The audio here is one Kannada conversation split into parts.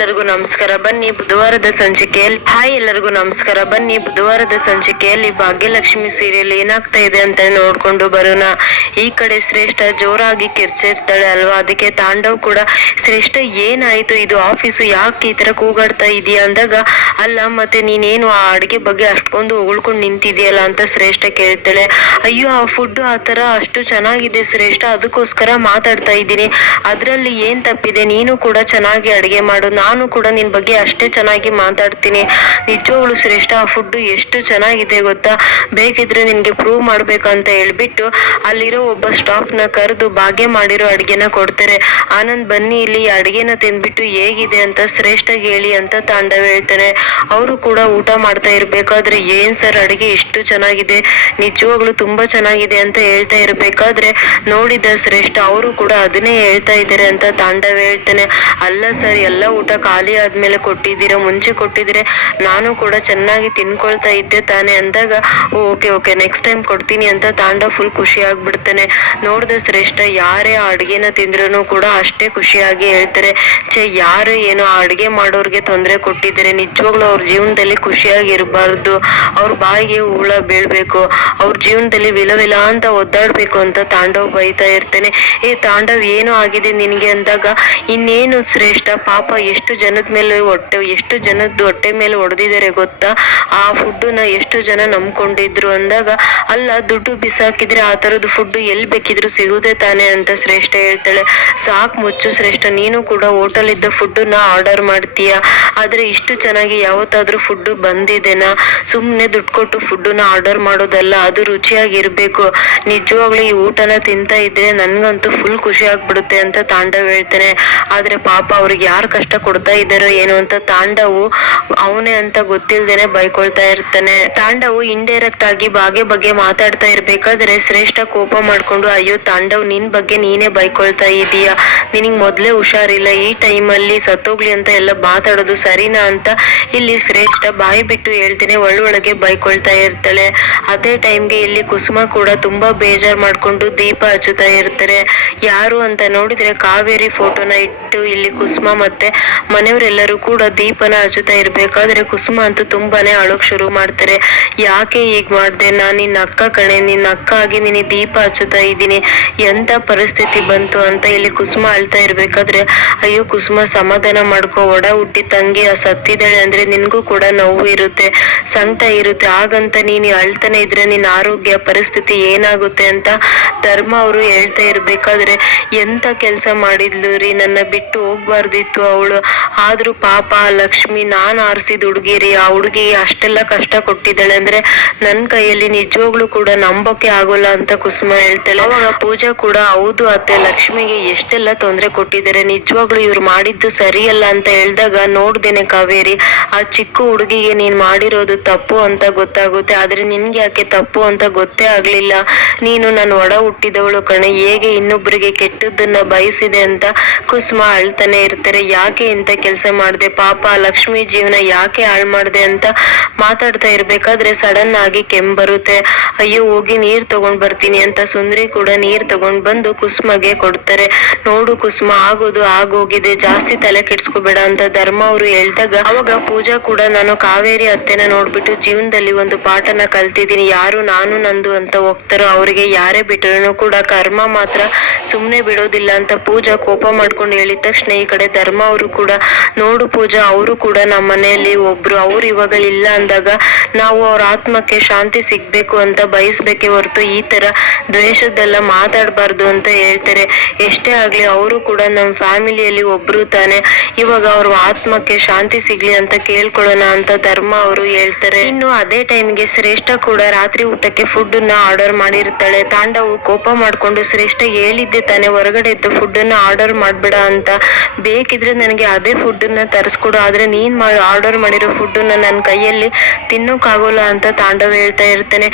ಎಲ್ಲರಿಗೂ ನಮಸ್ಕಾರ. ಬನ್ನಿ ಬುಧವಾರದ ಸಂಚಿಕೆಯಲ್ಲಿ ಭಾಗ್ಯಲಕ್ಷ್ಮಿ ಸೀರಿಯಲ್ ಏನಾಗ್ತಾ ಇದೆ ಅಂತ ನೋಡ್ಕೊಂಡು ಬರೋಣ. ಈ ಕಡೆ ಶ್ರೇಷ್ಠ ಜೋರಾಗಿ ಕಿರ್ಚಿರ್ತಾಳೆ ಅಲ್ವಾ, ಅದಕ್ಕೆ ತಾಂಡವ್ ಕೂಡ ಶ್ರೇಷ್ಠ ಏನಾಯ್ತು, ಇದು ಆಫೀಸು, ಯಾಕೆ ಈ ತರ ಕೂಗಾಡ್ತಾ ಇದೀಯ ಅಂದಾಗ, ಅಲ್ಲ ಮತ್ತೆ ನೀನೇನು ಆ ಅಡಿಗೆ ಬಗ್ಗೆ ಅಷ್ಟೊಂದು ಉಳ್ಕೊಂಡು ನಿಂತಿದ್ಯಲ್ಲ ಅಂತ ಶ್ರೇಷ್ಠ ಕೇಳ್ತಾಳೆ. ಅಯ್ಯೋ ಆ ಫುಡ್ ಆ ತರ ಅಷ್ಟು ಚೆನ್ನಾಗಿದೆ ಶ್ರೇಷ್ಠ, ಅದಕ್ಕೋಸ್ಕರ ಮಾತಾಡ್ತಾ ಇದ್ದೀನಿ, ಅದ್ರಲ್ಲಿ ಏನ್ ತಪ್ಪಿದೆ, ನೀನು ಕೂಡ ಚೆನ್ನಾಗಿ ಅಡಿಗೆ ಮಾಡು, ನಾನು ಕೂಡ ನಿನ್ ಬಗ್ಗೆ ಅಷ್ಟೇ ಚೆನ್ನಾಗಿ ಮಾತಾಡ್ತೀನಿ. ನಿಜವಾಗ್ಲು ಶ್ರೇಷ್ಠ ಆ ಫುಡ್ ಎಷ್ಟು ಚೆನ್ನಾಗಿದೆ ಗೊತ್ತಾ, ಬೇಕಿದ್ರೆ ನಿನ್ಗೆ ಪ್ರೂವ್ ಮಾಡ್ಬೇಕಂತ ಹೇಳ್ಬಿಟ್ಟು ಅಲ್ಲಿರೋ ಒಬ್ಬ ಸ್ಟಾಫ್ ನ ಕರೆದು ಭಾಗ್ಯ ಮಾಡಿರೋ ಅಡಿಗೆನ ಕೊಡ್ತಾರೆ. ಆನಂದ್ ಬನ್ನಿ ಇಲ್ಲಿ ಅಡಿಗೆನ ತಿಂದ್ಬಿಟ್ಟು ಹೇಗಿದೆ ಅಂತ ಶ್ರೇಷ್ಠಗೆ ಹೇಳಿ ಅಂತ ತಾಂಡವ್ ಹೇಳ್ತಾನೆ. ಅವರು ಕೂಡ ಊಟ ಮಾಡ್ತಾ ಇರ್ಬೇಕಾದ್ರೆ ಏನ್ ಸರ್ ಅಡಿಗೆ ಇಷ್ಟು ಚೆನ್ನಾಗಿದೆ, ನಿಜವಾಗ್ಲು ತುಂಬಾ ಚೆನ್ನಾಗಿದೆ ಅಂತ ಹೇಳ್ತಾ ಇರ್ಬೇಕಾದ್ರೆ ನೋಡಿದ ಶ್ರೇಷ್ಠ ಅವರು ಕೂಡ ಅದನ್ನೇ ಹೇಳ್ತಾ ಇದ್ದಾರೆ ಅಂತ ತಾಂಡವ್ ಹೇಳ್ತಾನೆ. ಅಲ್ಲ ಸರ್, ಎಲ್ಲ ಊಟ ಖಾಲಿ ಆದ್ಮೇಲೆ ಕೊಟ್ಟಿದ್ದೀರಾ, ಮುಂಚೆ ಕೊಟ್ಟಿದ್ರೆ ನಾನು ಕೂಡ ಚೆನ್ನಾಗಿ ತಿನ್ಕೊಳ್ತಾ ಇದ್ದೆ ತಾನೆ ಅಂದಾಗ, ಓಕೆ ನೆಕ್ಸ್ಟ್ ಟೈಮ್ ಕೊಡ್ತೀನಿ ಅಂತ ತಾಂಡವ್ ಫುಲ್ ಖುಷಿ ಆಗ್ಬಿಡ್ತಾನೆ. ನೋಡ್ದ ಶ್ರೇಷ್ಠ ಯಾರೇ ಆ ಅಡ್ಗೆನ ತಿಂದ್ರು ಕೂಡ ಅಷ್ಟೇ ಖುಷಿಯಾಗಿ ಹೇಳ್ತಾರೆ, ಯಾರು ಏನೋ ಆ ಅಡ್ಗೆ ಮಾಡೋರ್ಗೆ ತೊಂದರೆ ಕೊಟ್ಟಿದ್ದಾರೆ, ನಿಜವಾಗ್ಲೂ ಅವ್ರ ಜೀವನದಲ್ಲಿ ಖುಷಿಯಾಗಿ ಇರಬಾರ್ದು, ಅವ್ರ ಬಾಯಿಗೆ ಹುಳ ಬೀಳ್ಬೇಕು, ಅವ್ರ ಜೀವನದಲ್ಲಿ ವಿಲ ಅಂತ ಒದ್ದಾಡ್ಬೇಕು ಅಂತ ತಾಂಡವ್ ಬೈತಾ ಇರ್ತಾನೆ. ತಾಂಡವ್ ಏನು ಆಗಿದೆ ನಿನ್ಗೆ ಅಂದಾಗ, ಇನ್ನೇನು ಶ್ರೇಷ್ಠ ಪಾಪ ಎಷ್ಟು ಜನದ ಹೊಟ್ಟೆ ಮೇಲೆ ಹೊಡೆದಿದ್ದಾರೆ ಗೊತ್ತಾ, ಆ ಫುಡ್ ನ ಎಷ್ಟು ಜನ ನಂಬ್ಕೊಂಡಿದ್ರು ಅಂದಾಗ, ಅಲ್ಲ ದುಡ್ಡು ಬಿಸಾಕಿದ್ರೆ ಆ ತರದ ಫುಡ್ ಎಲ್ಲಿ ಬೇಕಿದ್ರು ಸಿಗುದೇ ತಾನೆ ಅಂತ ಶ್ರೇಷ್ಠ ಹೇಳ್ತಾಳೆ. ಸಾಕ್ ಮುಚ್ಚು ಶ್ರೇಷ್ಠ, ನೀನು ಕೂಡ ಹೋಟೆಲ್ ಇದ್ದ ಫುಡ್ ನ ಆರ್ಡರ್ ಮಾಡ್ತೀಯ, ಆದ್ರೆ ಇಷ್ಟು ಚೆನ್ನಾಗಿ ಯಾವತ್ತಾದ್ರೂ ಫುಡ್ ಬಂದಿದೆನಾ, ಸುಮ್ನೆ ದುಡ್ಡು ಕೊಟ್ಟು ಫುಡ್ ನ ಆರ್ಡರ್ ಮಾಡೋದಲ್ಲ, ಅದು ರುಚಿಯಾಗಿರ್ಬೇಕು, ನಿಜವಾಗ್ಲೂ ಈ ಊಟನ ತಿಂತಾ ಇದ್ರೆ ನನ್ಗಂತೂ ಫುಲ್ ಖುಷಿ ಆಗ್ಬಿಡುತ್ತೆ ಅಂತ ತಾಂಡವ್ ಹೇಳ್ತಾನೆ. ಆದ್ರೆ ಪಾಪ ಅವ್ರಿಗೆ ಯಾರು ಕಷ್ಟ ಕೊಡ್ತಾ ಇದ್ದಾರೋ ಏನು ಅಂತ ತಾಂಡವು ಅವನೇ ಅಂತ ಗೊತ್ತಿಲ್ದೇನೆ ಬೈಕೊಳ್ತಾ ಇರ್ತಾನೆ. ತಾಂಡವು ಇಂಡೈರೆಕ್ಟ್ ಆಗಿ ಬಗ್ಗೆ ಮಾತಾಡ್ತಾ ಇರ್ಬೇಕಾದ್ರೆ ಶ್ರೇಷ್ಠ ಕೋಪ ಮಾಡ್ಕೊಂಡು, ಅಯ್ಯೋ ತಾಂಡವ್ ನಿನ್ ಬಗ್ಗೆ ನೀನೇ ಬೈಕೊಳ್ತಾ ಇದೀಯ, ನಿನಗ್ ಮೊದ್ಲೇ ಹುಷಾರಿಲ್ಲ, ಈ ಟೈಮಲ್ಲಿ ಸತ್ತೋಗ್ಲಿ ಅಂತ ಎಲ್ಲ ಮಾತಾಡೋದು ಸರಿನಾ ಅಂತ ಇಲ್ಲಿ ಶ್ರೇಷ್ಠ ಬಾಯಿ ಬಿಟ್ಟು ಹೇಳ್ತೀನಿ ಒಳಗೆ ಬೈಕೊಳ್ತಾ ಇರ್ತಾಳೆ. ಅದೇ ಟೈಮ್ಗೆ ಇಲ್ಲಿ ಕುಸುಮ ಕೂಡ ತುಂಬಾ ಬೇಜಾರ್ ಮಾಡ್ಕೊಂಡು ದೀಪ ಹಚ್ಚುತ್ತಾ ಇರ್ತಾರೆ. ಯಾರು ಅಂತ ನೋಡಿದ್ರೆ ಕಾವೇರಿ ಫೋಟೋನ ಇಟ್ಟು ಇಲ್ಲಿ ಕುಸುಮ ಮತ್ತೆ ಮನೆಯವರೆಲ್ಲರೂ ಕೂಡ ದೀಪನ ಹಚ್ಚುತ್ತಾ ಇರ್ಬೇಕಾದ್ರೆ ಕುಸುಮ ಅಂತೂ ತುಂಬಾನೇ ಅಳೋಕ್ ಶುರು ಮಾಡ್ತಾರೆ. ಯಾಕೆ ಹೀಗ್ ಮಾಡ್ದೆ, ನಾನ್ ನಿನ್ನ ಅಕ್ಕ ಕಣೆ, ನಿನ್ನ ಅಕ್ಕ ಆಗಿ ನಿನ್ನ ದೀಪ ಹಚ್ಚುತ್ತಾ ಇದ್ದೀನಿ, ಎಂತ ಪರಿಸ್ಥಿತಿ ಬಂತು ಅಂತ ಇಲ್ಲಿ ಕುಸುಮ ಅಳ್ತಾ ಇರ್ಬೇಕಾದ್ರೆ, ಅಯ್ಯೋ ಕುಸುಮ ಸಮಾಧಾನ ಮಾಡ್ಕೋ, ಒಡ ಹುಟ್ಟಿ ತಂಗಿ ಸತ್ತಿದ್ದಾಳೆ ಅಂದ್ರೆ ನಿನ್ಗೂ ಕೂಡ ನೋವು ಇರುತ್ತೆ, ಸಂಕಟ ಇರುತ್ತೆ, ಹಾಗಂತ ನೀನು ಅಳ್ತಾನೆ ಇದ್ರೆ ನಿನ್ನ ಆರೋಗ್ಯ ಪರಿಸ್ಥಿತಿ ಏನಾಗುತ್ತೆ ಅಂತ ಧರ್ಮ ಅವರು ಹೇಳ್ತಾ ಇರ್ಬೇಕಾದ್ರೆ, ಎಂತ ಕೆಲ್ಸ ಮಾಡಿದ್ಲು ರೀ, ನನ್ನ ಬಿಟ್ಟು ಹೋಗ್ಬಾರ್ದಿತ್ತು ಅವಳು, ಆದ್ರೂ ಪಾಪ ಲಕ್ಷ್ಮಿ ನಾನ್ ಆರಿಸಿದ ಹುಡುಗಿರಿ, ಆ ಹುಡುಗಿಗೆ ಅಷ್ಟೆಲ್ಲ ಕಷ್ಟ ಕೊಟ್ಟಿದ್ದಾಳೆ ಅಂದ್ರೆ ನನ್ ಕೈಯಲ್ಲಿ ನಿಜವಾಗ್ಲೂ ಕೂಡ ನಂಬಕ್ಕೆ ಆಗೋಲ್ಲ ಅಂತ ಕುಸುಮ ಹೇಳ್ತಾಳೆ. ಅವಾಗ ಪೂಜಾ ಕೂಡ, ಹೌದು ಅತ್ತೆ, ಲಕ್ಷ್ಮಿಗೆ ಎಷ್ಟೆಲ್ಲ ತೊಂದರೆ ಕೊಟ್ಟಿದ್ದಾರೆ, ನಿಜವಾಗ್ಲೂ ಇವ್ರು ಮಾಡಿದ್ದು ಸರಿಯಲ್ಲ ಅಂತ ಹೇಳ್ದಾಗ, ನೋಡ್ದೇನೆ ಕಾವೇರಿ, ಆ ಚಿಕ್ಕ ಹುಡುಗಿಗೆ ನೀನ್ ಮಾಡಿರೋದು ತಪ್ಪು ಅಂತ ಗೊತ್ತಾಗುತ್ತೆ, ಆದ್ರೆ ನಿನ್ಗೆ ಯಾಕೆ ತಪ್ಪು ಅಂತ ಗೊತ್ತೇ ಆಗ್ಲಿಲ್ಲ, ನೀನು ನನ್ನ ಒಡ ಹುಟ್ಟಿದವಳು ಕಣೆ, ಹೇಗೆ ಇನ್ನೊಬ್ಬರಿಗೆ ಕೆಟ್ಟದ್ದನ್ನ ಬಯಸಿದೆ ಅಂತ ಕುಸುಮ ಅಳ್ತಾನೆ ಇರ್ತಾರೆ. ಯಾಕೆ ಇಂತ ಕೆಲ್ಸ ಮಾಡ್ದೆ, ಪಾಪ ಲಕ್ಷ್ಮಿ ಜೀವನ ಯಾಕೆ ಹಾಳು ಮಾಡ್ದೆ ಅಂತ ಮಾತಾಡ್ತಾ ಇರ್ಬೇಕಾದ್ರೆ ಸಡನ್ ಆಗಿ ಕೆಮ್ಮು ಬರುತ್ತೆ. ಅಯ್ಯೋ ಹೋಗಿ ನೀರ್ ತಗೊಂಡ್ ಬರ್ತೀನಿ ಅಂತ ಸುಂದ್ರಿ ಕೂಡ ನೀರ್ ತಗೊಂಡ್ ಬಂದು ಕುಸುಮಗೆ ಕೊಡ್ತಾರೆ. ನೋಡು ಕುಸುಮ, ಆಗೋದು ಆಗೋಗಿದೆ, ಜಾಸ್ತಿ ತಲೆ ಕೆಡ್ಸ್ಕೋಬೇಡ ಅಂತ ಧರ್ಮ ಅವರು ಹೇಳ್ದಾಗ, ಅವಾಗ ಪೂಜಾ ಕೂಡ, ನಾನು ಕಾವೇರಿ ಅತ್ತೆನ ನೋಡ್ಬಿಟ್ಟು ಜೀವನದಲ್ಲಿ ಒಂದು ಪಾಠನ ಕಲ್ತಿದ್ದೀನಿ, ಯಾರು ನಾನು ನಂದು ಅಂತ ಹೋಗ್ತಾರೋ ಅವರಿಗೆ ಯಾರೇ ಬಿಟ್ಟರು ಕೂಡ ಕರ್ಮ ಮಾತ್ರ ಸುಮ್ನೆ ಬಿಡೋದಿಲ್ಲ ಅಂತ ಪೂಜಾ ಕೋಪ ಮಾಡ್ಕೊಂಡು ಹೇಳಿದ ತಕ್ಷಣ ಈ ಕಡೆ ಧರ್ಮ ಅವರು ಕೂಡ, ನೋಡು ಪೂಜಾ, ಅವರು ಕೂಡ ನಮ್ಮ ಮನೆಯಲ್ಲಿ ಒಬ್ರು, ಅವ್ರು ಇವಾಗ ಇಲ್ಲ ಅಂದಾಗ ನಾವು ಅವ್ರ ಆತ್ಮಕ್ಕೆ ಶಾಂತಿ ಸಿಗ್ಬೇಕು ಅಂತ ಬಯಸ್ಬೇಕೆ ಹೊರತು ಈ ತರ ದ್ವೇಷದೆಲ್ಲ ಮಾತಾಡ್ಬಾರ್ದು ಅಂತ ಹೇಳ್ತಾರೆ. ಎಷ್ಟೇ ಆಗ್ಲಿ ಅವರು ಕೂಡ ನಮ್ಮ ಫ್ಯಾಮಿಲಿಯಲ್ಲಿ ಒಬ್ರು ತಾನೆ, ಇವಾಗ ಅವ್ರ ಆತ್ಮಕ್ಕೆ ಶಾಂತಿ ಸಿಗ್ಲಿ ಅಂತ ಕೇಳ್ಕೊಳ್ಳೋಣ ಅಂತ ಧರ್ಮ ಅವರು ಹೇಳ್ತಾರೆ. ಇನ್ನು ಅದೇ ಟೈಮ್ಗೆ ಶ್ರೇಷ್ಠ ಕೂಡ ರಾತ್ರಿ ಊಟಕ್ಕೆ ಫುಡ್ ನ ಆರ್ಡರ್ ಮಾಡಿರ್ತಾಳೆ. ತಾಂಡವು ಕೋಪ ಮಾಡ್ಕೊಂಡು, ಶ್ರೇಷ್ಠ ಹೇಳಿದ್ದೆ ತಾನೆ ಹೊರಗಡೆ ಇದ್ದು ಫುಡ್ ನ ಆರ್ಡರ್ ಮಾಡ್ಬೇಡ ಅಂತ, ಬೇಕಿದ್ರೆ ನನಗೆ ಅದೇ ಫುಡ್ ನ ತರಿಸ್ಕೊಡು, ಆದ್ರೆ ನೀನ್ ಆರ್ಡರ್ ಮಾಡಿರೋ ಫುಡ್ ನ ನನ್ನ ಕೈಯಲ್ಲಿ ತಿನ್ನೋಕ್ಕಾಗೋಲ್ಲ ಅಂತ ತಾಂಡವ್ ಹೇಳ್ತಾ ಇರ್ತಾನೆ.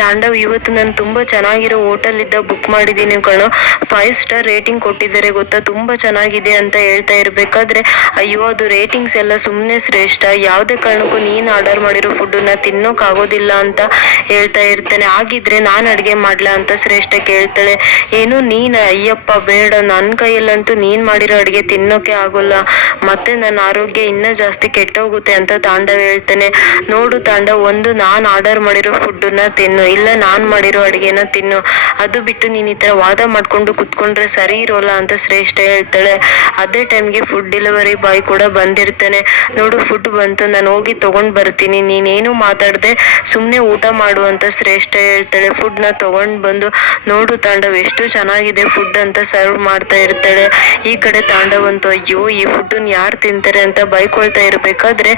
ತಾಂಡವ್, ಇವತ್ತು ನಾನು ತುಂಬಾ ಚೆನ್ನಾಗಿರೋ ಹೋಟೆಲ್ ಇದ್ದ ಬುಕ್ ಮಾಡಿದೀನಿ ಕಣೋ, 5 ಸ್ಟಾರ್ ರೇಟಿಂಗ್ ಕೊಟ್ಟಿದ್ದಾರೆ ಗೊತ್ತಾ, ತುಂಬಾ ಚೆನ್ನಾಗಿದೆ ಅಂತ ಹೇಳ್ತಾ ಇರ್ಬೇಕಾದ್ರೆ, ಅಯ್ಯೋ ಅದು ರೇಟಿಂಗ್ಸ್ ಎಲ್ಲ ಸುಮ್ನೆ ಶ್ರೇಷ್ಠ, ಯಾವ್ದೇ ಕಾರಣಕ್ಕೂ ನೀನ್ ಆರ್ಡರ್ ಮಾಡಿರೋ ಫುಡ್ ನ ತಿನ್ನೋಕ್ ಆಗೋದಿಲ್ಲ ಅಂತ ಹೇಳ್ತಾ ಇರ್ತಾನೆ. ಆಗಿದ್ರೆ ನಾನ್ ಅಡ್ಗೆ ಮಾಡ್ಲಾ ಅಂತ ಶ್ರೇಷ್ಠ ಕೇಳ್ತಾಳೆ. ಏನು ನೀನ್, ಅಯ್ಯಪ್ಪ ಬೇಡ, ನನ್ ಕೈಯಲ್ಲಂತೂ ನೀನ್ ಮಾಡಿರೋ ಅಡ್ಗೆ ತಿನ್ನೋಕೆ ಆಗೋಲ್ಲ, ಮತ್ತೆ ನನ್ನ ಆರೋಗ್ಯ ಇನ್ನ ಜಾಸ್ತಿ ಕೆಟ್ಟೋಗುತ್ತೆ ಅಂತ ತಾಂಡವ್ ಹೇಳ್ತಾನೆ. ನೋಡು ತಾಂಡವ್, ಒಂದು ನಾನ್ ಆರ್ಡರ್ ಮಾಡಿರೋ ಫುಡ್ನ ತಿನ್ನು, ಇಲ್ಲ ನಾನ್ ಮಾಡಿರೋ ಅಡಿಗೆನ ತಿನ್ನು, ಅದು ಬಿಟ್ಟು ನೀನ್ ಈ ತರ ವಾದ ಮಾಡ್ಕೊಂಡು ಕುತ್ಕೊಂಡ್ರೆ ಸರಿ ಇರೋಲ್ಲ ಅಂತ ಶ್ರೇಷ್ಠ ಹೇಳ್ತಾಳೆ. ಅದೇ ಟೈಮ್ಗೆ ಫುಡ್ ಡೆಲಿವರಿ ಬಾಯ್ ಕೂಡ ಬಂದಿರ್ತಾನೆ. ನೋಡು ಫುಡ್ ಬಂತು, ನಾನು ಹೋಗಿ ತಗೊಂಡ್ ಬರ್ತೀನಿ, ನೀನೇನು ಮಾತಾಡ್ದೆ ಸುಮ್ನೆ ಊಟ ಮಾಡು ಅಂತ ಶ್ರೇಷ್ಠ ಹೇಳ್ತಾಳೆ. ಫುಡ್ ನ ತಗೊಂಡ್ ಬಂದು ನೋಡು ತಾಂಡವ್ ಎಷ್ಟು ಚೆನ್ನಾಗಿದೆ ಫುಡ್ ಅಂತ ಸರ್ವ್ ಮಾಡ್ತಾ ಇರ್ತಾಳೆ. ಈ ಕಡೆ ತಾಂಡವ್ ಅಂತೂ ಅಯ್ಯೋ ಈ ಫುಡ್ ಯಾರು ತಿಂತಾರೆ ಅಂತ ಬೈಕೊಳ್ತಾ ಇರ್ಬೇಕಾದ್ರೆ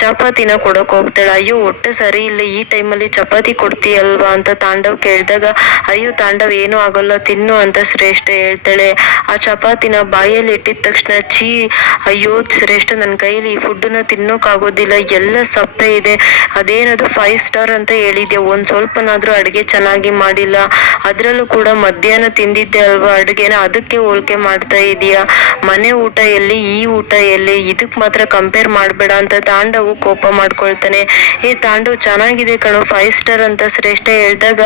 ಚಪಾತಿನ ಕೊಡಕ್ ಹೋಗ್ತಾಳೆ. ಅಯ್ಯೋ ಹೊಟ್ಟೆ ಸರಿ ಇಲ್ಲ, ಈ ಟೈಮಲ್ಲಿ ಚಪಾತಿ ಕೊಡ್ತೀಯಲ್ವಾ ಅಂತ ತಾಂಡವ್ ಕೇಳಿದಾಗ ಅಯ್ಯೋ ತಾಂಡವ್ ಏನೂ ಆಗೋಲ್ಲ ತಿನ್ನು ಅಂತ ಶ್ರೇಷ್ಠ ಹೇಳ್ತಾಳೆ. ಆ ಚಪಾತಿನ ಬಾಯಲ್ಲಿ ಇಟ್ಟಿದ ತಕ್ಷಣ ಛೀ, ಅಯ್ಯೋ ಶ್ರೇಷ್ಠ, ನನ್ನ ಕೈಲಿ ಈ ಫುಡ್ನ ತಿನ್ನೋಕ್ ಆಗೋದಿಲ್ಲ, ಎಲ್ಲ ಸಪ್ಪೆ ಇದೆ, ಅದೇನದು 5 ಸ್ಟಾರ್ ಅಂತ ಹೇಳಿದ್ಯಾ, ಒಂದ್ ಸ್ವಲ್ಪನಾದ್ರೂ ಅಡ್ಗೆ ಚೆನ್ನಾಗಿ ಮಾಡಿಲ್ಲ, ಅದ್ರಲ್ಲೂ ಕೂಡ ಮಧ್ಯಾಹ್ನ ತಿಂದಿದ್ದೆ ಅಲ್ವಾ ಅಡ್ಗೆನ, ಅದಕ್ಕೆ ಹೋಲಿಕೆ ಮಾಡ್ತಾ ಇದೀಯಾ, ಮನೆ ಊಟ ಎಲ್ಲಿ ಈ ಊಟ ಎಲ್ಲಿ, ಇದಕ್ ಮಾತ್ರ ಕಂಪೇರ್ ಮಾಡ್ಬೇಡ ಅಂತ ತಾಂಡವು ಕೋಪ ಮಾಡ್ಕೊಳ್ತಾನೆ. ತಾಂಡವ್ ಚೆನ್ನಾಗಿದೆ ಕಣೋ 5 ಸ್ಟಾರ್ ಅಂತ ಶ್ರೇಷ್ಠ ಹೇಳಿದಾಗ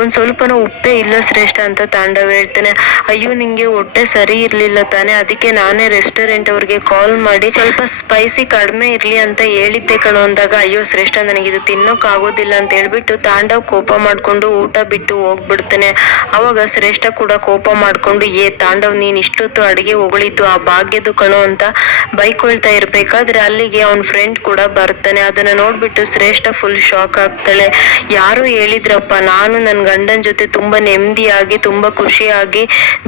ಒಂದ್ ಸ್ವಲ್ಪನೂ ಉಪ್ಪೇ ಇಲ್ಲ ಶ್ರೇಷ್ಠ ಅಂತ ತಾಂಡವ್ ಹೇಳ್ತಾನೆ. ಅಯ್ಯೋ ನಿಂಗೆ ಹೊಟ್ಟೆ ಸರಿ ಇರ್ಲಿಲ್ಲ ತಾನೆ, ಅದಕ್ಕೆ ನಾನೇ ರೆಸ್ಟೋರೆಂಟ್ ಅವ್ರಿಗೆ ಕಾಲ್ ಮಾಡಿ ಸ್ವಲ್ಪ ಸ್ಪೈಸಿ ಕಡಿಮೆ ಇರ್ಲಿ ಅಂತ ಹೇಳಿದ್ದೆ ಕಣೋ ಅಂದಾಗ ಅಯ್ಯೋ ಶ್ರೇಷ್ಠ ನನಗಿದು ತಿನ್ನೋಕ್ ಆಗೋದಿಲ್ಲ ಅಂತ ಹೇಳ್ಬಿಟ್ಟು ತಾಂಡವ್ ಕೋಪ ಮಾಡ್ಕೊಂಡು ಊಟ ಬಿಟ್ಟು ಹೋಗ್ಬಿಡ್ತಾನೆ. ಅವಾಗ ಶ್ರೇಷ್ಠ ಕೂಡ ಕೋಪ ಮಾಡ್ಕೊಂಡು ತಾಂಡವ್ ನೀನ್ ಇಷ್ಟೊತ್ತು ಅಡಿಗೆ ಹೊಗಳಿದ್ದು ಆ ಭಾಗ್ಯದು ಕಣೋ ಅಂತ ಬೈಕೊಳ್ತಾ ಇರ್ಬೇಕಾದ್ರೆ ಅಲ್ಲಿಗೆ ಅವನ್ ಫ್ರೆಂಡ್ ಕೂಡ ಬರ್ತಾನೆ. ಅದನ್ನ ನೋಡ್ಬಿಟ್ಟು ಶ್ರೇಷ್ಠ ಫುಲ್ ಶಾಕ್ ಆಗ್ತಾಳೆ. ಯಾರು ಹೇಳಿದ್ರಪ್ಪ, ನಾನು ನನ್ನ ಗಂಡನ ಜೊತೆ ತುಂಬಾ ನೆಮ್ಮದಿಯಾಗಿ ತುಂಬಾ ಖುಷಿಯಾಗಿ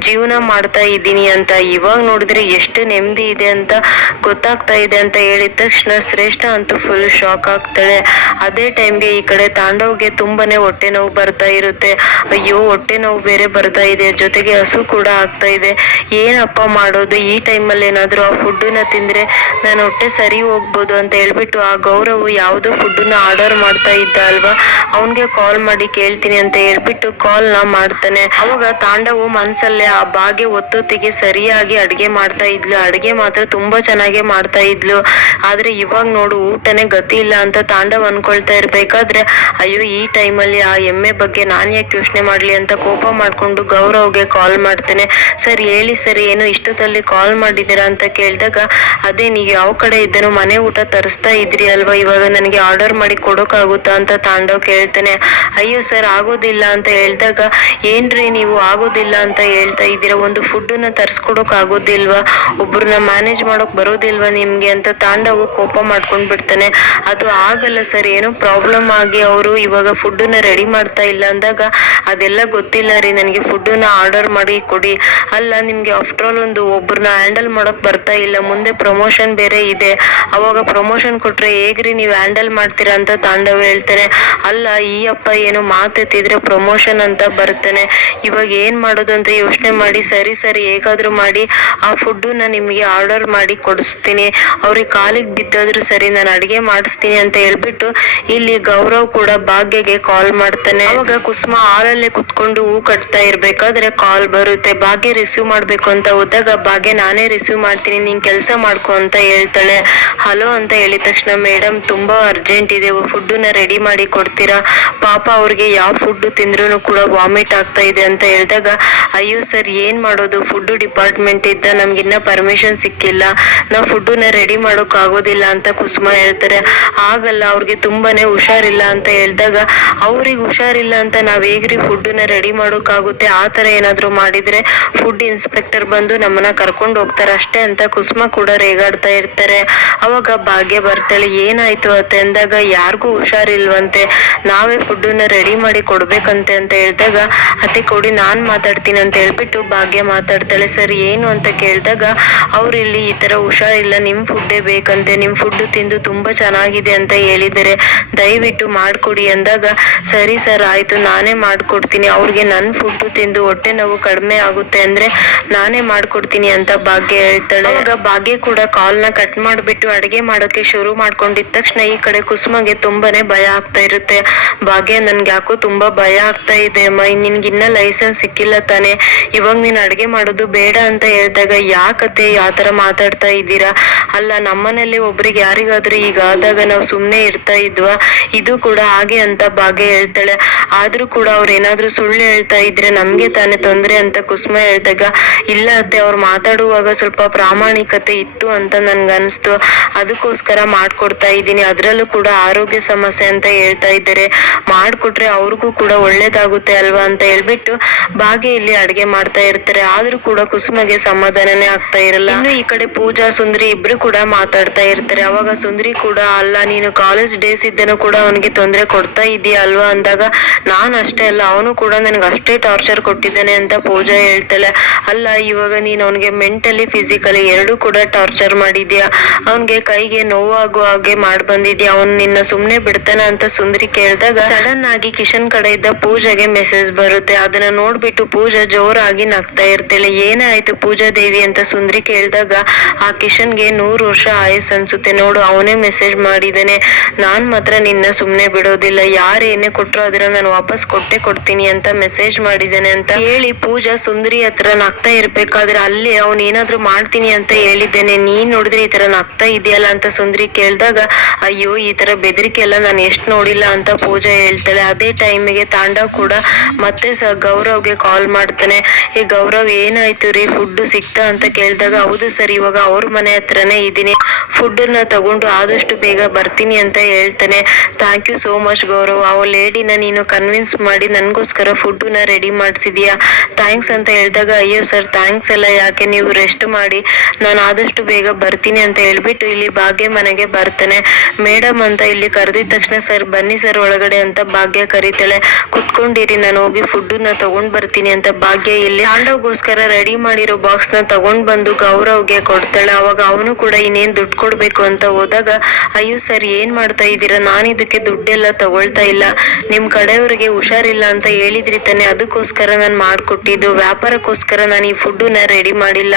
ಜೀವನ ಮಾಡ್ತಾ ಇದ್ದೀನಿ ಅಂತ, ಇವಾಗ ನೋಡಿದ್ರೆ ಎಷ್ಟು ನೆಮ್ಮದಿ ಇದೆ ಅಂತ ಗೊತ್ತಾಗ್ತಾ ಇದೆ ಅಂತ ಹೇಳಿದ ತಕ್ಷಣ ಶ್ರೇಷ್ಠ ಅಂತೂ ಫುಲ್ ಶಾಕ್ ಆಗ್ತಾಳೆ. ಅದೇ ಟೈಮ್ಗೆ ಈ ಕಡೆ ತಾಂಡವ್ಗೆ ತುಂಬಾನೇ ಹೊಟ್ಟೆ ನೋವು ಬರ್ತಾ ಇರುತ್ತೆ. ಅಯ್ಯೋ ಹೊಟ್ಟೆ ನೋವು ಬೇರೆ ಬರ್ತಾ ಇದೆ, ಜೊತೆಗೆ ಹಸು ಕೂಡ ಆಗ್ತಾ ಇದೆ, ಏನಪ್ಪ ಮಾಡೋದು, ಈ ಟೈಮಲ್ಲಿ ಏನಾದ್ರು ಆ ಫುಡ್ನ ತಿಂದ್ರೆ ನನ್ನ ಹೊಟ್ಟೆ ಸರಿ ಹೋಗ್ಬೋದು ಅಂತ ಹೇಳ್ಬಿಟ್ಟು ಆ ಗೌರವ್ ಯಾವ್ದೋ ಫುಡ್ನ ಆರ್ಡರ್ ಮಾಡ್ತಾ ಇದ್ದ ಅಲ್ವಾ, ಅವನ್ಗೆ ಕಾಲ್ ಮಾಡಿ ಕೇಳ್ತೀನಿ ಅಂತ ಹೇಳ್ಬಿಟ್ಟು ಕಾಲ್ ನ ಮಾಡ್ತಾನೆ. ಅವಾಗ ತಾಂಡವು ಮನ್ಸಲ್ಲೇ ಆ ಭಾಗ್ಯ ಒತ್ತೊತ್ತಿಗೆ ಸರಿಯಾಗಿ ಅಡ್ಗೆ ಮಾಡ್ತಾ ಇದ್ಲು, ಅಡ್ಗೆ ಮಾತ್ರ ತುಂಬಾ ಚೆನ್ನಾಗಿ ಮಾಡ್ತಾ ಇದ್ಲು, ಆದ್ರೆ ಇವಾಗ ನೋಡು ಊಟನೇ ಗತಿ ಇಲ್ಲ ಅಂತ ತಾಂಡವ್ ಅನ್ಕೊಳ್ತಾ ಇರ್ಬೇಕಾದ್ರೆ ಅಯ್ಯೋ ಈ ಟೈಮಲ್ಲಿ ಆ ಎಮ್ಮೆ ಬಗ್ಗೆ ನಾನ್ ಯಾಕೆ ಯೋಚನೆ ಮಾಡ್ಲಿ ಅಂತ ಕೋಪ ಮಾಡ್ಕೊಂಡು ಗೌರವ್ಗೆ ಕಾಲ್ ಮಾಡ್ತೇನೆ. ಸರ್ ಹೇಳಿ ಸರ್, ಏನು ಇಷ್ಟೊತ್ತಲ್ಲಿ ಕಾಲ್ ಮಾಡಿದ್ದೀರಾ ಅಂತ ಕೇಳಿದಾಗ ಅದೇ ನೀವು ಯಾವ ಕಡೆ ಇದ್ದೇನೋ ಮನೆ ಊಟ ತರಿಸ್ತಾ ಇದ್ರಿ ಅಲ್ವಾ, ಇವಾಗ ನನಗೆ ಆರ್ಡರ್ ಮಾಡಿ ಕೊಡೋಕ್ಕಾಗುತ್ತಾ ಅಂತ ತಾಂಡವ್ ಕೇಳ್ತೇನೆ. ಅಯ್ಯೋ ಸರ್ ಆಗೋದಿಲ್ಲ ಅಂತ ಹೇಳಿದಾಗ ಏನ್ರಿ ನೀವು ಆಗೋದಿಲ್ಲ ಅಂತ ಹೇಳ್ತಾ ಇದ್ದೀರಾ, ಒಂದು ಫುಡ್ನ ತರ್ಸ್ಕೊಡೋಕ್ ಆಗೋದಿಲ್ವಾ, ಒಬ್ರನ್ನ ಮ್ಯಾನೇಜ್ ಮಾಡೋಕ್ ಬರೋದಿಲ್ವಾ ನಿಮ್ಗೆ ಅಂತ ತಾಂಡವು ಕೋಪ ಮಾಡ್ಕೊಂಡ್ ಬಿಡ್ತಾನೆ. ಅದು ಆಗಲ್ಲ ಸರ್, ಏನೋ ಪ್ರಾಬ್ಲಮ್ ಆಗಿ ಅವರು ಇವಾಗ ಫುಡ್ನ ರೆಡಿ ಮಾಡ್ತಾ ಇಲ್ಲ ಅಂದಾಗ ಅದೆಲ್ಲ ಗೊತ್ತಿಲ್ಲ ರೀ, ನನಗೆ ಫುಡ್ನ ಆರ್ಡರ್ ಮಾಡಿ ಕೊಡಿ. ಅಲ್ಲ ನಿಮ್ಗೆ ಆಫ್ಟರ್ ಆಲ್ ಒಂದು ಒಬ್ರನ್ನ ಹ್ಯಾಂಡಲ್ ಮಾಡಕ್ ಬರ್ತಾ ಇಲ್ಲ, ಮುಂದೆ ಪ್ರಮೋಷನ್ ಬೇರೆ ಇದೆ, ಅವಾಗ ಪ್ರಮೋಷನ್ ಕೊಟ್ರೆ ಹೇಗ್ರಿ ನೀವು ಹ್ಯಾಂಡಲ್ ಮಾಡ್ತೀರಾ ಅಂತ ತಾಂಡವ್ ಹೇಳ್ತಾನೆ. ಅಲ್ಲ ಈ ಅಪ್ಪ ಏನೋ ಮಾತೆತ್ತಿದ್ರೆ ಪ್ರಮೋಷನ್ ಅಂತ ಬರ್ತಾನೆ, ಇವಾಗ ಏನ್ ಮಾಡೋದು ಅಂತ ಯೋಚನೆ ಮಾಡಿ ಸರಿ ಸರಿ ಹೇಗಾದ್ರೂ ಮಾಡಿ ಆ ಫುಡ್ನ ನಿಮ್ಗೆ ಆರ್ಡರ್ ಮಾಡಿ ಕೊಡಿಸ್ತೀನಿ, ಅವ್ರಿಗೆ ಕಾಲಿಗೆ ಬಿದ್ದಾದ್ರೂ ಸರಿ ನಾನು ಅಡಿಗೆ ಮಾಡಿಸ್ತೀನಿ ಅಂತ ಹೇಳ್ಬಿಟ್ಟು ಇಲ್ಲಿ ಗೌರವ್ ಕೂಡ ಭಾಗ್ಯಗೆ ಕಾಲ್ ಮಾಡ್ತಾನೆ. ಅವಾಗ ಕುಸುಮ ಹಾಲಲ್ಲೇ ಕುತ್ಕೊಂಡು ಹೂ ಕಟ್ತಾ ಇರ್ಬೇಕಾದ್ರೆ ಕಾಲ್ ಬರುತ್ತೆ. ಭಾಗ್ಯ ರಿಸೀವ್ ಮಾಡ್ಬೇಕು ಅಂತ ಹೋದಾಗ ಭಾಗ್ಯ ನಾನೇ ರಿಸೀವ್ ಮಾಡ್ತೀನಿ, ನೀನ್ ಕೆಲ್ಸ ಮಾಡ್ಕೊ ಅಂತ ಹೇಳ್ತಾಳೆ. ಹಲೋ ಅಂತ ಹೇಳಿದ ತಕ್ಷಣ ಮೇಡಮ್ ತುಂಬಾ ಅರ್ಜೆಂಟ್ ಇದೆ, ಫುಡ್ನ ರೆಡಿ ಮಾಡಿ ಕೊಡ್ತೀರಾ, ಪಾಪ ಅವ್ರಿಗೆ ಯಾವ ಫುಡ್ ತಿಂದ್ರು ಕೂಡ ವಾಮಿಟ್ ಆಗ್ತಾ ಇದೆ ಅಂತ ಹೇಳಿದಾಗ ಅಯ್ಯೋ ಸರ್ ಏನ್ ಮಾಡೋದು, ಫುಡ್ ಡಿಪಾರ್ಟ್ಮೆಂಟ್ ಇದ್ದ ನಮ್ಗಿನ್ನ ಪರ್ಮಿಷನ್ ಸಿಕ್ಕಿಲ್ಲ, ನಾವು ಫುಡ್ನ ರೆಡಿ ಮಾಡೋಕ್ ಆಗೋದಿಲ್ಲ ಅಂತ ಕುಸುಮ ಹೇಳ್ತಾರೆ. ಆಗಲ್ಲ ಅವ್ರಿಗೆ ತುಂಬಾನೇ ಹುಷಾರಿಲ್ಲ ಅಂತ ಹೇಳಿದಾಗ ಅವ್ರಿಗೆ ಹುಷಾರಿಲ್ಲ ಅಂತ ನಾವ್ ಹೇಗ್ರಿ ಫುಡ್ನ ರೆಡಿ ಮಾಡೋಕ್ ಆಗುತ್ತೆ, ಆ ತರ ಏನಾದ್ರು ಮಾಡಿದ್ರೆ ಫುಡ್ ಇನ್ಸ್ಪೆಕ್ಟರ್ ಬಂದು ನಮ್ಮನ್ನ ಕರ್ಕೊಂಡು ಹೋಗ್ತಾರೆ ಅಷ್ಟೇ ಅಂತ ಕುಸುಮ ಕೂಡ ರೇಗಾಡ್ತಾ ಇರ್ತಾರೆ. ಅವಾಗ ಭಾಗ್ಯ ಬರ್ತಾಳೆ. ಏನಾಯ್ತು ಅತ್ತೆ ಅಂದಾಗ ಯಾರಿಗೂ ಹುಷಾರಿಲ್ವಂತೆ, ನಾವೇ ಫುಡ್ನ ರೆಡಿ ಮಾಡಿ ಕೊಡ್ಬೇಕಂತೆ ಅಂತ ಹೇಳಿದಾಗ ಅತ್ತೆ ಕೊಡಿ ನಾನ್ ಮಾತಾಡ್ತೀನಿ ಅಂತ ಹೇಳ್ಬಿಟ್ಟು ಭಾಗ್ಯ ಮಾತಾಡ್ತಾಳೆ. ಸರಿ ಏನು ಅಂತ ಕೇಳಿದಾಗ ಅವ್ರು ಇಲ್ಲಿ ಈ ತರ ಹುಷಾರಿಲ್ಲ, ನಿಮ್ ಫುಡ್ಡೇ ಬೇಕಂತೆ, ನಿಮ್ ಫುಡ್ ತಿಂದು ತುಂಬಾ ಚೆನ್ನಾಗಿದೆ ಅಂತ ಹೇಳಿದ್ದಾರೆ, ದಯವಿಟ್ಟು ಮಾಡ್ಕೊಡಿ ಅಂದಾಗ ಸರಿ ಸರ್ ಆಯ್ತು ನಾನೇ ಮಾಡ್ಕೊಡ್ತೀನಿ, ಅವ್ರಿಗೆ ನನ್ ಫುಡ್ ತಿಂದು ಹೊಟ್ಟೆ ನೋವು ಕಡಿಮೆ ಆಗುತ್ತೆ ಅಂದ್ರೆ ನಾನೇ ಮಾಡ್ಕೊಡ್ತೀನಿ ಅಂತ ಭಾಗ್ಯ ಹೇಳ್ತಾಳೆ. ಅವಾಗ ಭಾಗ್ಯ ಕೂಡ ಕಾಲ್ ನ ಕಟ್ ಮಾಡ್ಬಿಟ್ಟು ಅಡಿಗೆ ಮಾಡೋಕೆ ಶುರು ಮಾಡ್ಕೊಂಡಿದ ತಕ್ಷಣ ಈ ಕಡೆ ಕುಸುಮಗೆ ತುಂಬಾನೇ ಭಯ ಆಗ್ತಾ ಇರುತ್ತೆ. ಭಾಗ್ಯ ನನ್ಗೆ ಯಾಕೋ ತುಂಬಾ ಭಯ ಆಗ್ತಾ ಇದೆ ಅಮ್ಮ, ನಿನ್ಗಿನ್ನ ಲೈಸೆನ್ಸ್ ಸಿಕ್ಕಿಲ್ಲ ತಾನೆ, ಇವಾಗ ನೀನ್ ಅಡಿಗೆ ಮಾಡೋದು ಬೇಡ ಅಂತ ಹೇಳಿದಾಗ ಯಾಕತ್ತೆ ಆತರ ಮಾತಾಡ್ತಾ ಇದ್ದೀರಾ? ಅಲ್ಲ ನಮ್ಮನೇಲಿ ಒಬ್ರಿಗೆ ಯಾರಿಗಾದ್ರೂ ಈಗ ಆದಾಗ ನಾವು ಸುಮ್ನೆ ಇರ್ತಾ ಇದ್ವಾ? ಇದು ಕೂಡ ಹಾಗೆ ಅಂತ ಭಾಗ್ಯ ಹೇಳ್ತಾಳೆ. ಆದ್ರೂ ಕೂಡ ಅವ್ರು ಏನಾದ್ರೂ ಸುಳ್ಳು ಹೇಳ್ತಾ ಇದ್ರೆ ನಮ್ಗೆ ತಾನೇ ತೊಂದ್ರೆ ಅಂತ ಕುಸುಮ ಹೇಳಿದಾಗ, ಇಲ್ಲ ಅತ್ತೆ ಅವ್ರು ಮಾತಾಡುವಾಗ ಸ್ವಲ್ಪ ಪ್ರಾಮಾಣಿಕತೆ ಇತ್ತು ಅಂತ ನನ್ಗೆ ಅನ್ಸ್ತು, ಅದಕ್ಕೋಸ್ಕರ ಮಾಡ್ಕೊಡ್ತಾ ಇದ್ದೀನಿ. ಅದ್ರಲ್ಲೂ ಕೂಡ ಆರೋಗ್ಯ ಸಮಸ್ಯೆ ಅಂತ ಹೇಳ್ತಾ ಇದ್ದಾರೆ, ಮಾಡ್ಕೊಟ್ರೆ ಅವ್ರಿಗೂ ಕೂಡ ಒಳ್ಳೇದಾಗುತ್ತೆ ಅಲ್ವಾ ಅಂತ ಹೇಳ್ಬಿಟ್ಟು ಭಾಗ್ಯ ಇಲ್ಲಿ ಅಡ್ಗೆ ಮಾಡ್ತಾ ಇರ್ತಾರೆ. ಆದ್ರೂ ಕೂಡ ಕುಸುಮಗೆ ಸಮಾಧಾನನೇ ಆಗ್ತಾ ಇರಲ್ಲ. ಇನ್ನು ಈ ಕಡೆ ಪೂಜಾ ಸುಂದರಿ ಇಬ್ರು ಕೂಡ ಮಾತಾಡ್ತಾ ಇರ್ತಾರೆ. ಅವಾಗ ಸುಂದರಿ ಕೂಡ, ಅಲ್ಲ ನೀನು ಕಾಲೇಜ್ ಡೇಸ್ ಇದ್ದೇನೂ ಕೂಡ ಅವನಿಗೆ ತೊಂದರೆ ಕೊಡ್ತಾ ಇದೀಯ ಅಲ್ವಾ ಅಂದಾಗ, ನಾನ್ ಅಷ್ಟೇ ಅಲ್ಲ ಅವನು ಕೂಡ ನನ್ಗೆ ಅಷ್ಟೇ ಟಾರ್ಚರ್ ಕೊಟ್ಟಿದ್ದಾನೆ ಅಂತ ಪೂಜಾ ಹೇಳ್ತಾಳೆ. ಅಲ್ಲ ಇವಾಗ ನೀನ್ ಅವನಿಗೆ ಮೆಂಟಲಿ ಫಿಸಿಕಲಿ ಎರಡೂ ಕೂಡ ಟಾರ್ಚರ್ ಮಾಡಿದ್ಯಾ, ಅವನ್ಗೆ ಕೈಗೆ ನೋವಾಗುವ ಹಾಗೆ ಮಾಡ್ ಬಂದಿದ್ಯಾ, ಅವನ್ ನಿನ್ನ ಸುಮ್ನೆ ಬಿಡ್ತಾನ ಅಂತ ಸುಂದರಿ ಕೇಳಿದಾಗ ಸಡನ್ ಆಗಿ ಕಿಶನ್ ಕಡೆಯಿಂದ ಪೂಜಾಗೆ ಮೆಸೇಜ್ ಬರುತ್ತೆ. ಅದನ್ನ ನೋಡ್ಬಿಟ್ಟು ಪೂಜಾ ಜೋರಾಗಿ ನಗ್ತಾ ಇರ್ತಾಳೆ. ಏನಾಯ್ತು ಪೂಜಾ ದೇವಿ ಅಂತ ಸುಂದರಿ ಕೇಳಿದಾಗ, ಆ ಕಿಶನ್ಗೆ 100 ವರ್ಷ ಆಯಸ್ ಅನ್ಸುತ್ತೆ ನೋಡು, ಅವನೇ ಮೆಸೇಜ್ ಮಾಡಿದಾನೆ, ನಾನ್ ಮಾತ್ರ ನಿನ್ನ ಸುಮ್ನೆ ಬಿಡೋದಿಲ್ಲ, ಯಾರು ಏನೇ ಕೊಟ್ರು ಅದನ್ನ ನಾನು ವಾಪಸ್ ಕೊಟ್ಟೆ ಕೊಡ್ತೀನಿ ಅಂತ ಮೆಸೇಜ್ ಮಾಡಿದ್ದಾನೆ ಅಂತ ಹೇಳಿ ಪೂಜಾ ಸುಂದರಿ ಹತ್ರ ನಗ್ತಾ ಇರ್ಬೇಕಾದ್ರೆ, ಅಲ್ಲಿ ಅವ್ನ್ ಏನಾದ್ರು ಮಾಡ್ತೀನಿ ಅಂತ ಹೇಳಿದ್ದೇನೆ, ನೀನ್ ನೋಡಿದ್ರೆ ಈ ತರ ನಗ್ತಾ ಇದೆಯಲ್ಲ ಅಂತ ಸುಂದರಿ ಕೇಳಿದಾಗ, ಅಯ್ಯೋ ಈ ತರ ಬೆದರಿಕೆ ಎಲ್ಲ ನಾನು ಎಷ್ಟ್ ನೋಡಿಲ್ಲ ಅಂತ ಪೂಜಾ ಹೇಳ್ತಾಳೆ. ಅದೇ ಟೈಮಿಗೆ ತಾಂಡವ್ ಕೂಡ ಮತ್ತೆ ಗೌರವ್ಗೆ ಕಾಲ್ ಮಾಡ್ತಾನೆ. ಈ ಗೌರವ್ ಏನಾಯ್ತು ರೀ, ಫುಡ್ ಸಿಕ್ತಾ ಅಂತ ಕೇಳಿದಾಗ, ಹೌದು ಸರ್ ಇವಾಗ ಅವ್ರ ಮನೆ ಹತ್ರನೇ ಇದೀನಿ, ಫುಡ್ ನ ತಗೊಂಡು ಆದಷ್ಟು ಬೇಗ ಬರ್ತೀನಿ ಅಂತ ಹೇಳ್ತಾನೆ. Thank you so much Gaurav, ಆ ಲೇಡಿನ ನೀನು ಕನ್ವಿನ್ಸ್ ಮಾಡಿ ನನ್ಗೋಸ್ಕರ ಫುಡ್ ನ ರೆಡಿ ಮಾಡ್ಸಿದ್ಯಾ, ಥ್ಯಾಂಕ್ಸ್ ಅಂತ ಹೇಳಿದಾಗ, ಅಯ್ಯೋ ಸರ್ ಥ್ಯಾಂಕ್ಸ್ ಎಲ್ಲ ಯಾಕೆ, ನೀವು ರೆಸ್ಟ್ ಮಾಡಿ, ನಾನು ಆದಷ್ಟು ಬೇಗ ಬರ್ತೀನಿ ಅಂತ ಹೇಳ್ಬಿಟ್ಟು ಇಲ್ಲಿ ಭಾಗ್ಯ ಮನೆಗೆ ಬರ್ತಾನೆ. ಮೇಡಮ್ ಅಂತ ಇಲ್ಲಿ ಕರೆದಿದ ತಕ್ಷಣ, ಸರ್ ಬನ್ನಿ ಸರ್ ಒಳಗಡೆ ಅಂತ ಭಾಗ್ಯ ಕರೀತಾಳೆ. ಕುತ್ಕೊಂಡಿರಿ ನಾನು ಹೋಗಿ ಫುಡ್ ನ ತಗೊಂಡ್ ಬರ್ತೀನಿ ಅಂತ ಭಾಗ್ಯ ಇಲ್ಲಿ ತಾಂಡವ್ಗೋಸ್ಕರ ರೆಡಿ ಮಾಡಿರೋ ಬಾಕ್ಸ್ ನ ತಗೊಂಡ್ ಬಂದು ಗೌರವ್ಗೆ ಕೊಡ್ತಾಳೆ. ಅವಾಗ ಅವನು ಕೂಡ ಇನ್ನೇನ್ ದುಡ್ಡು ಕೊಡ್ಬೇಕು ಅಂತ ಹೋದಾಗ, ಅಯ್ಯೋ ಸರ್ ಏನ್ ಮಾಡ್ತಾ ಇದ್ದೀರಾ, ನಾನು ಇದಕ್ಕೆ ದುಡ್ಡೆಲ್ಲ ತಗೊಳ್ತಾ ಇಲ್ಲ, ನಿಮ್ ಕಡೆಯವ್ರಿಗೆ ಹುಷಾರಿಲ್ಲ ಅಂತ ಹೇಳಿದ್ರಿ ತಾನೆ, ಅದಕ್ಕೋಸ್ಕರ ನಾನು ಮಾಡ್ಕೊಟ್ಟಿದ್ದು, ವ್ಯಾಪಾರಕ್ಕೋಸ್ಕರ ನಾನು ಈ ಫುಡ್ ನ ರೆಡಿ ಮಾಡಿಲ್ಲ,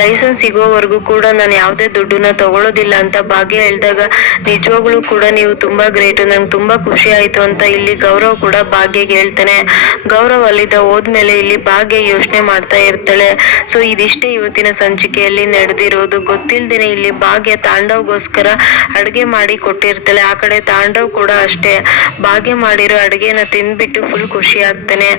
ಲೈಸೆನ್ಸ್ ಸಿಗೋವರೆಗೂ ಕೂಡ ನಾನು ಯಾವ್ದೇ ದುಡ್ಡನ್ನ ತಗೊಳ್ಳೋದಿಲ್ಲ ಅಂತ ಭಾಗ್ಯ ಹೇಳಿದಾಗ, ನಿಜವಾಗ್ಲೂ ಕೂಡ ನೀವು ತುಂಬಾ ಗ್ರೇಟ್, ನಂಗೆ ತುಂಬಾ ಖುಷಿ ಆಯ್ತು ಅಂತ ಇಲ್ಲಿ ಗೌರವ್ ಕೂಡ ಭಾಗ್ಯಗೆ ಹೇಳ್ತಾನೆ. ಗೌರವ್ ಅಲ್ಲಿದ್ದ ಹೋದ್ಮೇಲೆ ಇಲ್ಲಿ ಭಾಗ್ಯ ಯೋಚನೆ ಮಾಡ್ತಾ ಇರ್ತಾಳೆ. ಸೊ ಇದಿಷ್ಟೇ ಇವತ್ತಿನ ಸಂಚಿಕೆಯಲ್ಲಿ ನಡೆದಿರೋದು. ಗೊತ್ತಿಲ್ದೇನೆ ಇಲ್ಲಿ ಭಾಗ್ಯ ತಾಂಡವ್ಗೋಸ್ಕರ ಅಡ್ಗೆ ಮಾಡಿ ಕೊಟ್ಟಿರ್ತಾಳೆ. ಆ ಕಡೆ ತಾಂಡವ್ ಕೂಡ ಅಷ್ಟೇ ಭಾಗ್ಯ ಮಾಡಿರೋ ಅಡ್ಗೆನ ತಿಂದ್ಬಿಟ್ಟು ಫುಲ್ ಖುಷಿ ಆಗ್ತಾನೆ.